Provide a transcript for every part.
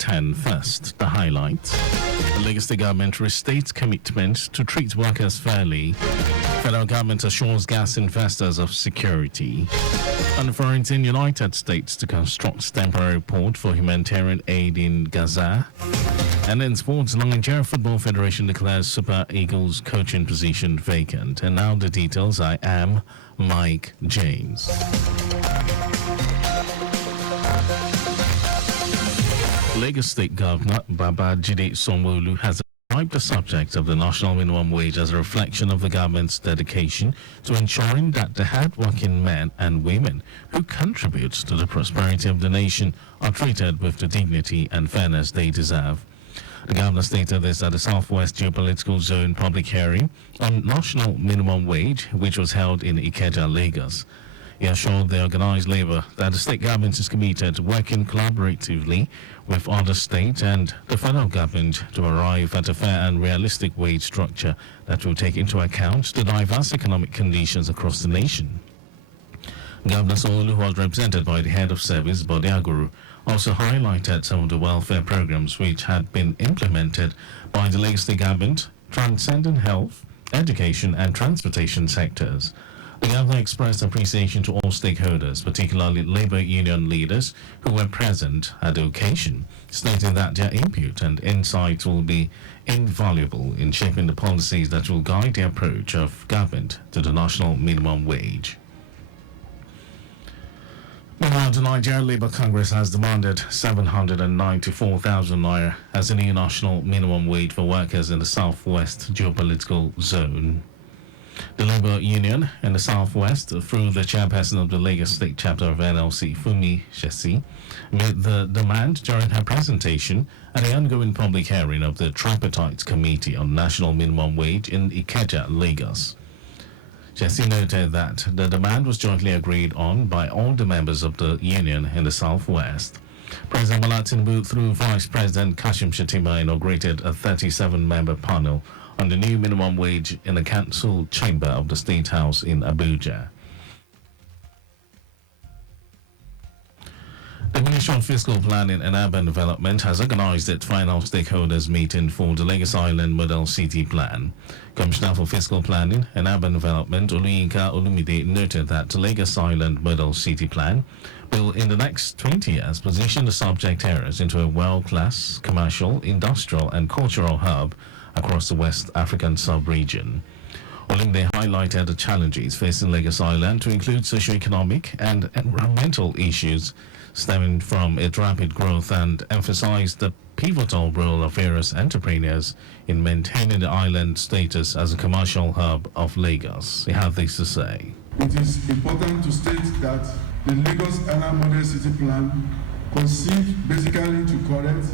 10 first. The highlights. The Lagos State government restates commitment to treat workers fairly. Federal government assures gas investors of security. Conferring United States to construct temporary port for humanitarian aid in Gaza. And in sports, Nigeria Football Federation declares Super Eagles coaching position vacant. And now the details. I am Mike James. Lagos State Governor Babajide Sanwo-Olu has described the subject of the national minimum wage as a reflection of the government's dedication to ensuring that the hard-working men and women who contribute to the prosperity of the nation are treated with the dignity and fairness they deserve. The governor stated this at the Southwest Geopolitical Zone public hearing on national minimum wage, which was held in Ikeja, Lagos. He assured the organized labor that the state government is committed to working collaboratively with other states and the federal government to arrive at a fair and realistic wage structure that will take into account the diverse economic conditions across the nation. Governor Sanwo-Olu, who was represented by the head of service, Bode Aguru, also highlighted some of the welfare programs which had been implemented by the Lagos State government, transcending health, education and transportation sectors. The governor expressed appreciation to all stakeholders, particularly labor union leaders who were present at the occasion, stating that their input and insights will be invaluable in shaping the policies that will guide the approach of government to the national minimum wage. Meanwhile, the Nigeria Labour Congress has demanded 794,000 naira as a new national minimum wage for workers in the Southwest Geopolitical Zone. The Labour Union in the Southwest, through the chairperson of the Lagos State chapter of NLC, Fumi Shesi, made the demand during her presentation at the ongoing public hearing of the Tripartite Committee on National Minimum Wage in Ikeja, Lagos. Shesi noted that the demand was jointly agreed on by all the members of the union in the Southwest. President Bola Tinubu, through Vice President Kashim Shettima, inaugurated a 37-member panel on the new minimum wage in the council chamber of the State House in Abuja. The Ministry of Fiscal Planning and Urban Development has organized its final stakeholders meeting for the Lagos Island Model City Plan. Commissioner for Fiscal Planning and Urban Development, Oluyinka Olumide, noted that the Lagos Island Model City Plan will, in the next 20 years, position the subject areas into a world-class commercial, industrial and cultural hub across the West African sub-region. Olumide highlighted the challenges facing Lagos Island to include socio-economic and environmental issues stemming from its rapid growth and emphasized the pivotal role of various entrepreneurs in maintaining the island status as a commercial hub of Lagos. He had this to say. It is important to state that the Lagos Island Model City Plan conceived basically to correct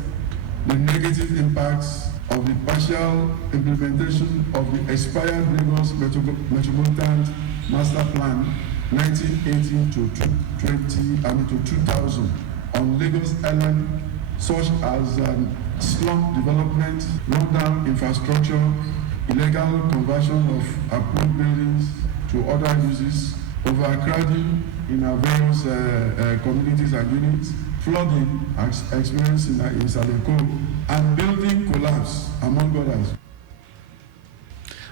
the negative impacts of the partial implementation of the expired Lagos Metropolitan Master Plan 1980 to 2000 on Lagos Island, such as slum development, rundown infrastructure, illegal conversion of approved buildings to other uses, overcrowding in our various communities and units, flooding experience in Saleko, and building collapse, among others.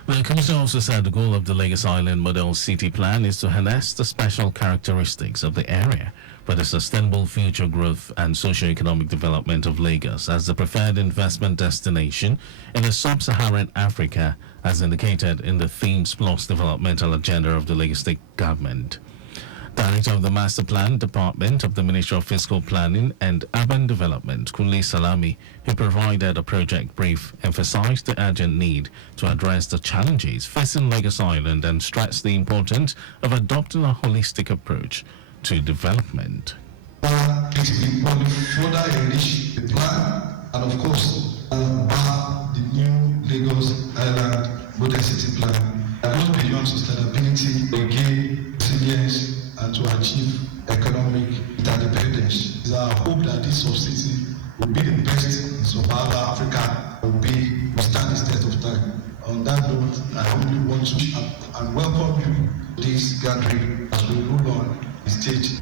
The Commission also said the goal of the Lagos Island Model City Plan is to harness the special characteristics of the area for the sustainable future growth and socio-economic development of Lagos as the preferred investment destination in the sub-Saharan Africa, as indicated in the Themes Plus developmental agenda of the Lagos State government. Director of the Master Plan Department of the Ministry of Fiscal Planning and Urban Development, Kunle Salami, who provided a project brief, emphasized the urgent need to address the challenges facing Lagos Island and stressed the importance of adopting a holistic approach to development. It will further enrich the plan and, of course, the new Lagos Island Model City Plan that goes beyond sustainability, again, resilience, and to achieve economic interdependence. It is our hope that this subsidy will be the best in sub-Saharan Africa, will stand the test of time. On that note, I only want to and welcome you to this gathering as we roll on the stage.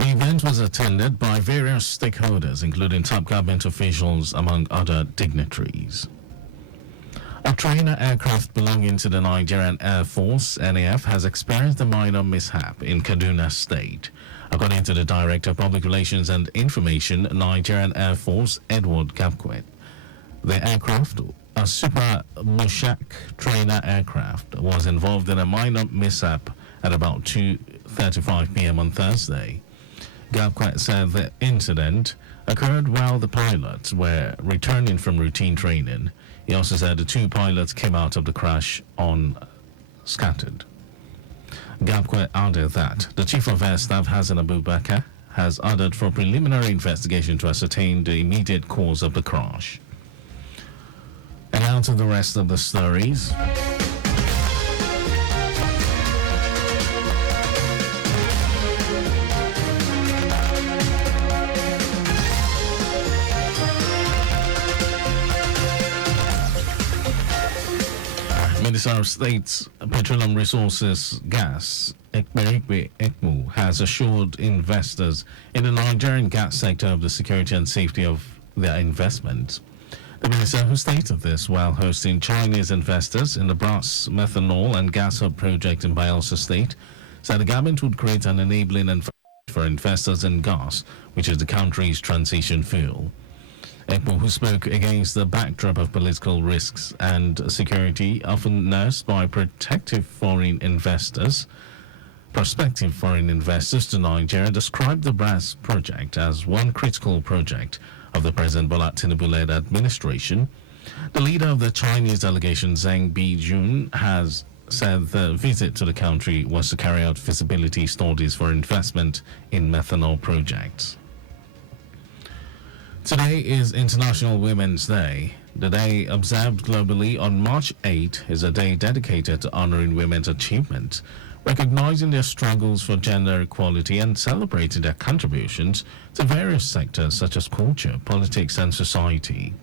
The event was attended by various stakeholders, including top government officials, among other dignitaries. A trainer aircraft belonging to the Nigerian Air Force, NAF, has experienced a minor mishap in Kaduna State. According to the Director of Public Relations and Information, Nigerian Air Force, Edward Gapquet, the aircraft, a Super Mushak trainer aircraft, was involved in a minor mishap at about 2:35 p.m. on Thursday. Gapquet said the incident occurred while the pilots were returning from routine training. He also said the two pilots came out of the crash unscattered. Gapquet added that the Chief of Air Staff, Hassan Abubakar, has ordered for preliminary investigation to ascertain the immediate cause of the crash. And now to the rest of the stories. Minister of State's Petroleum Resources Gas, Ekberigbe Ekmu, has assured investors in the Nigerian gas sector of the security and safety of their investments. The minister, who stated this while hosting Chinese investors in the Brass Methanol and Gas Hub project in Bayelsa State, said the government would create an enabling environment for investors in gas, which is the country's transition fuel. Ekpo, who spoke against the backdrop of political risks and security often nursed by prospective foreign investors to Nigeria, described the Brass project as one critical project of the President Bola Tinubu-led administration. The leader of the Chinese delegation, Zheng Bijun, has said the visit to the country was to carry out feasibility studies for investment in methanol projects. Today is International Women's Day. The day, observed globally on March 8, is a day dedicated to honoring women's achievements, recognizing their struggles for gender equality and celebrating their contributions to various sectors such as culture, politics, and society.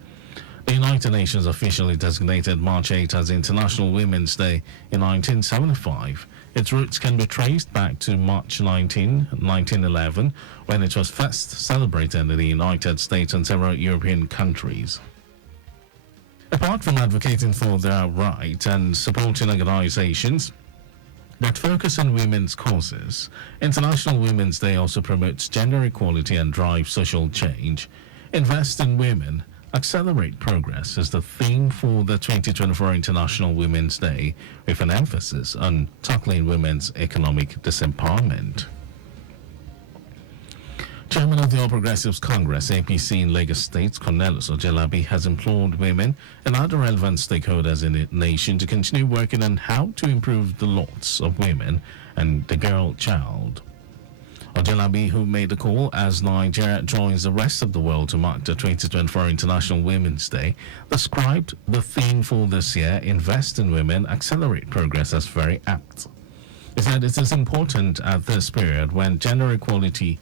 The United Nations officially designated March 8 as International Women's Day in 1975. Its roots can be traced back to March 19, 1911, when it was first celebrated in the United States and several European countries. Apart from advocating for their rights and supporting organizations that focus on women's causes, International Women's Day also promotes gender equality and drives social change. Invest in women, accelerate progress is the theme for the 2024 International Women's Day, with an emphasis on tackling women's economic disempowerment. Chairman of the All Progressives Congress, APC in Lagos State, Cornelius Ojelabi, has implored women and other relevant stakeholders in the nation to continue working on how to improve the lots of women and the girl child. Ojelabi, who made the call as Nigeria joins the rest of the world to mark the 2024 International Women's Day, described the theme for this year, Invest in Women, Accelerate Progress, as very apt. He said it is important at this period when gender equality,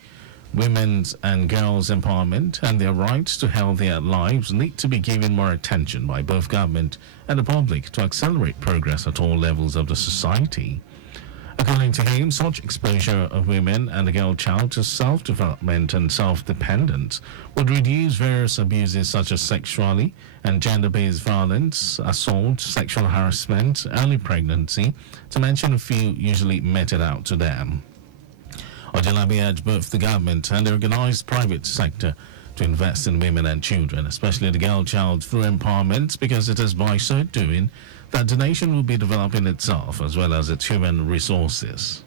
women's and girls' empowerment, and their rights to healthier lives need to be given more attention by both government and the public to accelerate progress at all levels of the society. According to him, such exposure of women and the girl child to self-development and self-dependence would reduce various abuses such as sexually and gender-based violence, assault, sexual harassment, early pregnancy, to mention a few usually meted out to them. Ojelabi urged both the government and the organized private sector to invest in women and children, especially the girl child, through empowerment, because it is by so doing that the nation will be developing itself as well as its human resources.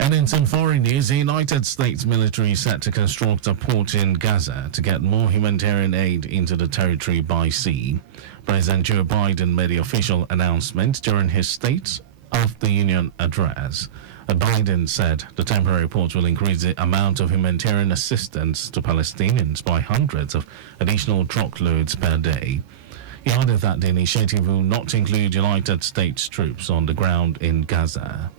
And in some foreign news, the United States military is set to construct a port in Gaza to get more humanitarian aid into the territory by sea. President Joe Biden made the official announcement during his State of the Union address. Biden said the temporary port will increase the amount of humanitarian assistance to Palestinians by hundreds of additional truckloads per day. He added that the initiative will not include United States troops on the ground in Gaza.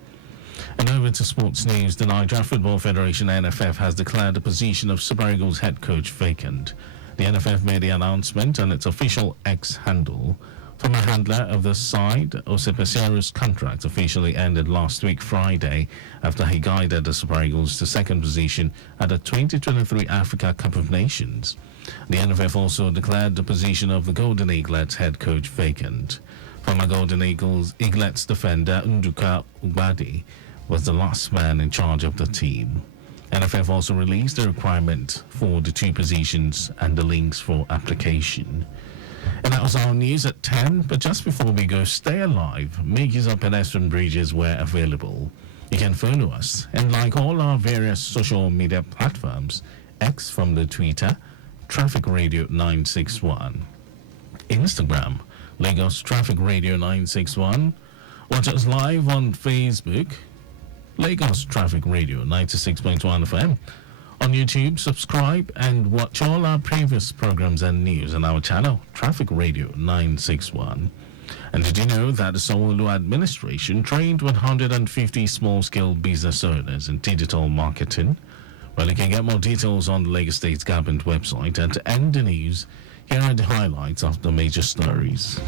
And over to sports news, the Nigeria Football Federation (NFF) has declared the position of Super Eagles head coach vacant. The NFF made the announcement on its official X handle Former handler of the side, Osipesiaru's contract officially ended last week Friday after he guided the Super Eagles to second position at the 2023 Africa Cup of Nations. The NFF also declared the position of the Golden Eaglets head coach vacant. Former Golden Eaglets defender Nduka Ubadi was the last man in charge of the team. NFF also released the requirement for the two positions and the links for application. And that was our news at 10. But just before we go, stay alive. Make use of pedestrian bridges where available. You can follow us and like all our various social media platforms. X from the Twitter, Traffic Radio 961. Instagram, Lagos Traffic Radio 961. Watch us live on Facebook, Lagos Traffic Radio 96.1 FM. On YouTube, subscribe and watch all our previous programs and news on our channel, Traffic Radio 961. And did you know that the Sanwo-Olu administration trained 150 small-scale business owners in digital marketing? Well, you can get more details on the Lagos State Government website. And to end the news, here are the highlights of the major stories.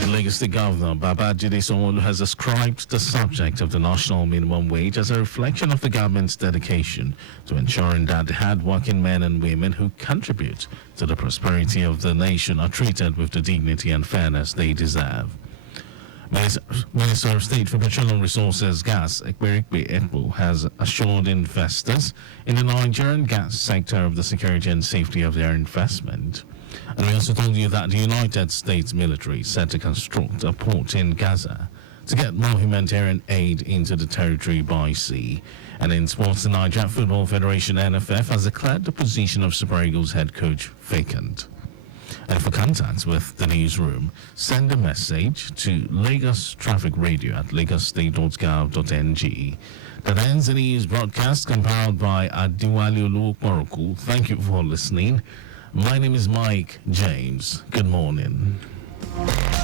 The Lagos State Governor, Babajide Sanwo-Olu, has ascribed the subject of the national minimum wage as a reflection of the government's dedication to ensuring that the hard-working men and women who contribute to the prosperity of the nation are treated with the dignity and fairness they deserve. Minister of State for Petroleum Resources, Gas, Ekperikpe Ekpo, has assured investors in the Nigerian gas sector of the security and safety of their investment. And we also told you that the United States military is set to construct a port in Gaza to get more humanitarian aid into the territory by sea. And in sports, the Nigeria Football Federation NFF has declared the position of Super Eagles head coach vacant. And for contacts with the newsroom, send a message to Lagos Traffic Radio at lagosstate.gov.ng. That ends the news broadcast compiled by Adiwali Oluokmoroku. Thank you for listening. My name is Mike James. Good morning.